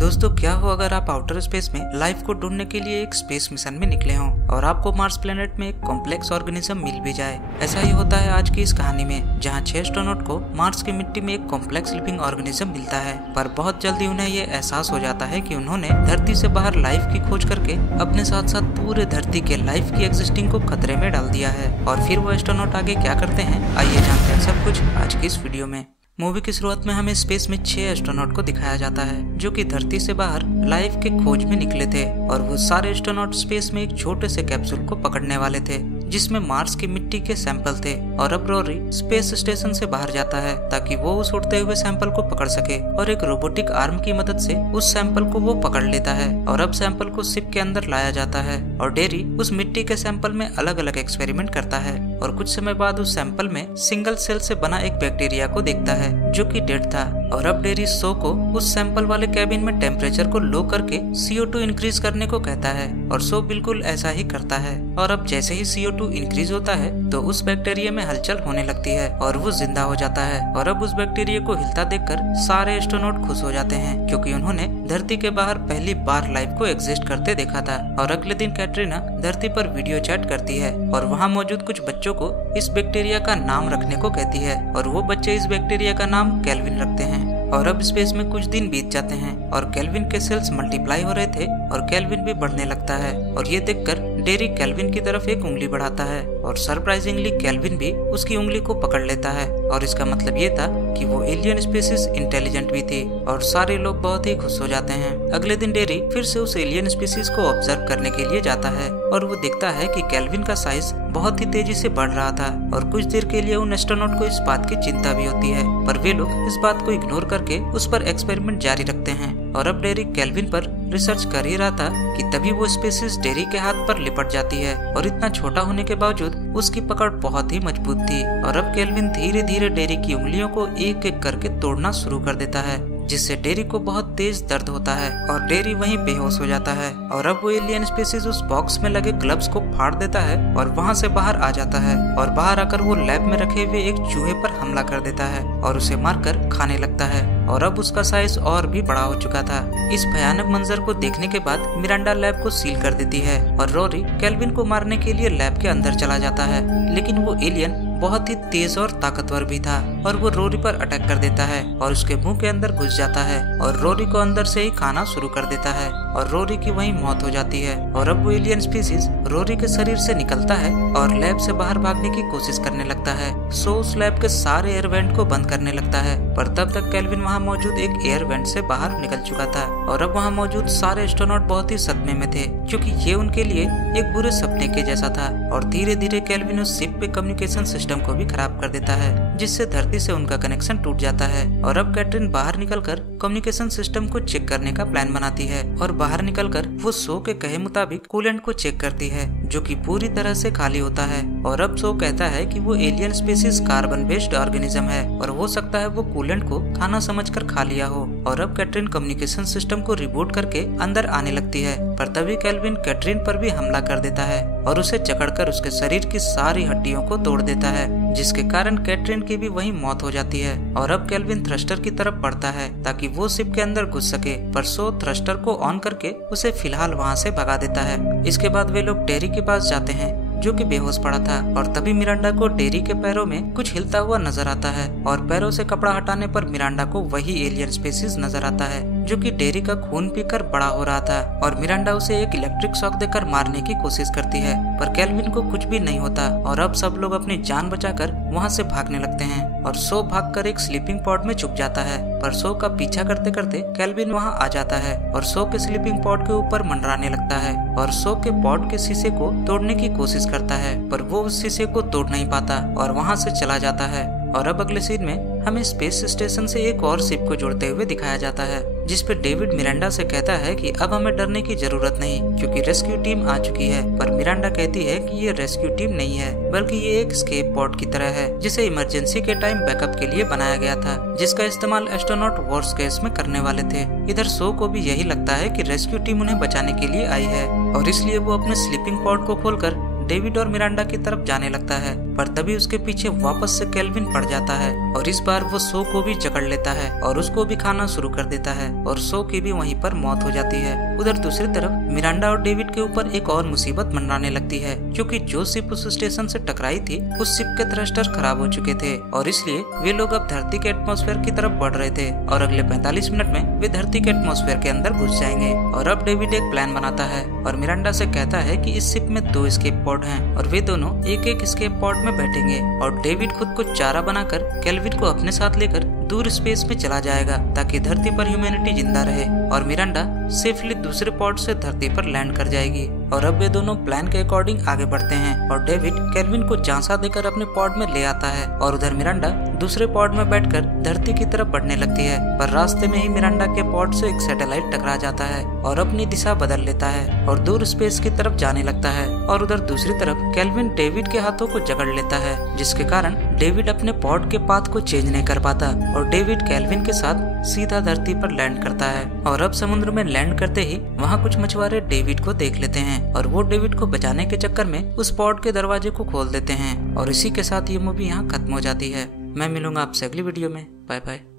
दोस्तों क्या हो अगर आप आउटर स्पेस में लाइफ को ढूंढने के लिए एक स्पेस मिशन में निकले हों और आपको मार्स प्लेनेट में एक कॉम्प्लेक्स ऑर्गेनिज्म मिल भी जाए। ऐसा ही होता है आज की इस कहानी में, जहां 6 एस्ट्रोनॉट को मार्स की मिट्टी में एक कॉम्प्लेक्स लिविंग ऑर्गेनिज्म मिलता है, पर बहुत जल्दी उन्हें ये एहसास हो जाता है कि उन्होंने धरती से बाहर लाइफ की खोज करके अपने साथ साथ पूरे धरती के लाइफ की एग्जिस्टिंग को खतरे में डाल दिया है। और फिर वो एस्ट्रोनॉट आगे क्या करते हैं, आइए जानते हैं सब कुछ आज की इस वीडियो में। मूवी की शुरुआत में हमें स्पेस में 6 एस्ट्रोनॉट को दिखाया जाता है जो कि धरती से बाहर लाइफ के खोज में निकले थे, और वो सारे एस्ट्रोनॉट स्पेस में एक छोटे से कैप्सूल को पकड़ने वाले थे जिसमें मार्स की मिट्टी के सैंपल थे। और अब रोरी स्पेस स्टेशन से बाहर जाता है ताकि वो उस उड़ते हुए सैंपल को पकड़ सके, और एक रोबोटिक आर्म की मदद से उस सैंपल को वो पकड़ लेता है। और अब सैंपल को शिप के अंदर लाया जाता है और डेरी उस मिट्टी के सैंपल में अलग अलग एक्सपेरिमेंट करता है, और कुछ समय बाद उस सैंपल में सिंगल सेल से बना एक बैक्टीरिया को देखता है जो कि डेड था। और अब डेरी सो को उस सैंपल वाले कैबिन में टेम्परेचर को लो करके CO2 इंक्रीज करने को कहता है, और सो बिल्कुल ऐसा ही करता है। और अब जैसे ही CO2 इंक्रीज होता है तो उस बैक्टीरिया में हलचल होने लगती है और वो जिंदा हो जाता है। और अब उस बैक्टीरिया को हिलता देखकर सारे एस्ट्रोनॉट खुश हो जाते हैं क्योंकि उन्होंने धरती के बाहर पहली बार लाइफ को एग्जिस्ट करते देखा था। और अगले दिन कैटरीना धरती पर वीडियो चैट करती है और वहाँ मौजूद कुछ बच्चों को इस बैक्टीरिया का नाम रखने को कहती है, और वो बच्चे इस बैक्टीरिया का नाम केल्विन रखते हैं। और अब स्पेस में कुछ दिन बीत जाते हैं और केल्विन के सेल्स मल्टीप्लाई हो रहे थे और केल्विन भी बढ़ने लगता है। और ये देखकर डेरी केल्विन की तरफ एक उंगली बढ़ाता है और सरप्राइजिंगली केल्विन भी उसकी उंगली को पकड़ लेता है, और इसका मतलब ये था कि वो एलियन स्पीसीज इंटेलिजेंट भी थी, और सारे लोग बहुत ही खुश हो जाते हैं। अगले दिन डेरी फिर से उस एलियन स्पीसीज को ऑब्जर्व करने के लिए जाता है और वो देखता है कि केल्विन का साइज बहुत ही तेजी से बढ़ रहा था। और कुछ देर के लिए उन एस्ट्रोनॉट को इस बात की चिंता भी होती है, पर वे लोग इस बात को इग्नोर करके उस पर एक्सपेरिमेंट जारी रखते हैं। और अब डेरी केल्विन पर रिसर्च कर ही रहा था कि तभी वो स्पीसीज डेरी के हाथ पर लिपट जाती है, और इतना छोटा होने के बावजूद उसकी पकड़ बहुत ही मजबूत थी। और अब केल्विन धीरे धीरे डेरी की उंगलियों को एक एक करके तोड़ना शुरू कर देता है, जिससे डेरी को बहुत तेज दर्द होता है और डेरी वहीं बेहोश हो जाता है। और अब वो एलियन स्पीसीज उस बॉक्स में लगे ग्लव्स को फाड़ देता है और वहाँ से बाहर आ जाता है, और बाहर आकर वो लैब में रखे हुए एक चूहे पर हमला कर देता है और उसे मारकर खाने लगता है। और अब उसका साइज और भी बड़ा हो चुका था। इस भयानक मंजर को देखने के बाद मिरांडा लैब को सील कर देती है और रोरी केल्विन को मारने के लिए लैब के अंदर चला जाता है, लेकिन वो एलियन बहुत ही तेज और ताकतवर भी था और वो रोरी पर अटैक कर देता है और उसके मुंह के अंदर घुस जाता है और रोरी को अंदर से ही खाना शुरू कर देता है, और रोरी की वहीं मौत हो जाती है। और अब वो एलियन स्पीसीज रोरी के शरीर से निकलता है और लैब से बाहर भागने की कोशिश करने लगता है। सो उस लैब के सारे एयर वेंट को बंद करने लगता है, पर तब तक केल्विन वहाँ मौजूद एक एयर वेंट से बाहर निकल चुका था। और अब वहाँ मौजूद सारे एस्ट्रोनॉट बहुत ही सदमे में थे क्योंकि ये उनके लिए एक बुरे सपने के जैसा था। और धीरे धीरे केल्विन उस शिप पे कम्युनिकेशन सिस्टम को भी खराब कर देता है, जिससे धरती से उनका कनेक्शन टूट जाता है। और अब कैटरीन बाहर निकलकर कम्युनिकेशन सिस्टम को चेक करने का प्लान बनाती है, और बाहर निकलकर वो सो के कहे मुताबिक कूलेंट को चेक करती है जो कि पूरी तरह से खाली होता है। और अब सो कहता है कि वो alien species carbon based organism है और हो सकता है वो कूलेंट को खाना समझकर खा लिया हो। और अब कैटरीन कम्युनिकेशन सिस्टम को रिबूट करके अंदर आने लगती है, पर तभी केल्विन कैटरीन पर भी हमला कर देता है और उसे जकड़कर उसके शरीर की सारी हड्डियों को तोड़ देता है, जिसके कारण कैटरीन की भी वहीं मौत हो जाती है। और अब केल्विन थ्रस्टर की तरफ बढ़ता है ताकि वो शिप के अंदर घुस सके, पर सो थ्रस्टर को ऑन करके उसे फिलहाल वहाँ से भगा देता है। इसके बाद वे लोग डेरी के पास जाते हैं जो कि बेहोश पड़ा था, और तभी मिरांडा को डेरी के पैरों में कुछ हिलता हुआ नजर आता है, और पैरों से कपड़ा हटाने पर मिरांडा को वही एलियन स्पीसीज नजर आता है जो कि डेरी का खून पीकर बड़ा हो रहा था। और मिरांडा उसे एक इलेक्ट्रिक शॉक देकर मारने की कोशिश करती है, पर केल्विन को कुछ भी नहीं होता। और अब सब लोग अपनी जान बचाकर वहाँ से भागने लगते हैं, और सो भागकर एक स्लीपिंग पॉड में छुप जाता है, पर सो का पीछा करते करते केल्विन वहाँ आ जाता है और सो के स्लीपिंग पॉड के ऊपर मंडराने लगता है और सो के पॉड के शीशे को तोड़ने की कोशिश करता है, पर वो उस शीशे को तोड़ नहीं पाता और वहाँ से चला जाता है। और अब अगले सीन में हमें स्पेस स्टेशन से एक और शिप को जुड़ते हुए दिखाया जाता है, जिसपे डेविड मिरांडा से कहता है कि अब हमें डरने की जरूरत नहीं क्योंकि रेस्क्यू टीम आ चुकी है। पर मिरांडा कहती है कि ये रेस्क्यू टीम नहीं है बल्कि ये एक स्केप पॉड की तरह है जिसे इमरजेंसी के टाइम बैकअप के लिए बनाया गया था, जिसका इस्तेमाल एस्ट्रोनॉट वर्स्ट केस में करने वाले थे। इधर सो को भी यही लगता है कि रेस्क्यू टीम उन्हें बचाने के लिए आई है, और इसलिए वो अपने स्लीपिंग पॉड को खोलकर डेविड और मिरांडा की तरफ जाने लगता है, पर तभी उसके पीछे वापस से केल्विन पड़ जाता है और इस बार वो सो को भी जकड़ लेता है और उसको भी खाना शुरू कर देता है और सो की भी वहीं पर मौत हो जाती है। उधर दूसरी तरफ मिरांडा और डेविड के ऊपर एक और मुसीबत मंडराने लगती है, क्योंकि जो शिप उस स्टेशन से टकराई थी उस शिप के थ्रस्टर खराब हो चुके थे और इसलिए वे लोग अब धरती के एटमॉस्फेयर की तरफ बढ़ रहे थे और अगले 45 मिनट में वे धरती के एटमॉस्फेयर के अंदर घुस जाएंगे। और अब डेविड एक प्लान बनाता है और मिरांडा से कहता है कि इस शिप में 2 एस्केप पॉड हैं और वे दोनों एक एक एस्केप पॉड में बैठेंगे और डेविड खुद को चारा बनाकर केल्विन को अपने साथ लेकर दूर स्पेस में चला जाएगा ताकि धरती पर ह्यूमैनिटी जिंदा रहे और मिरांडा सेफली दूसरे पॉड से धरती पर लैंड कर जाएगी। और अब वे दोनों प्लान के अकॉर्डिंग आगे बढ़ते हैं और डेविड केल्विन को झांसा देकर अपने पॉड में ले आता है और उधर मिरांडा दूसरे पॉड में बैठकर धरती की तरफ बढ़ने लगती है, पर रास्ते में ही मिरांडा के पॉड से एक सैटेलाइट टकरा जाता है और अपनी दिशा बदल लेता है और दूर स्पेस की तरफ जाने लगता है। और उधर दूसरी तरफ केल्विन डेविड के हाथों को जकड़ लेता है, जिसके कारण डेविड अपने पॉड के पाथ को चेंज नहीं कर पाता और डेविड केल्विन के साथ सीधा धरती पर लैंड करता है। और अब समुद्र में लैंड करते ही वहाँ कुछ मछुआरे डेविड को देख लेते हैं और वो डेविड को बचाने के चक्कर में उस पॉड के दरवाजे को खोल देते हैं और इसी के साथ ये मूवी यहाँ खत्म हो जाती है। मैं मिलूंगा आपसे अगली वीडियो में। Bye bye.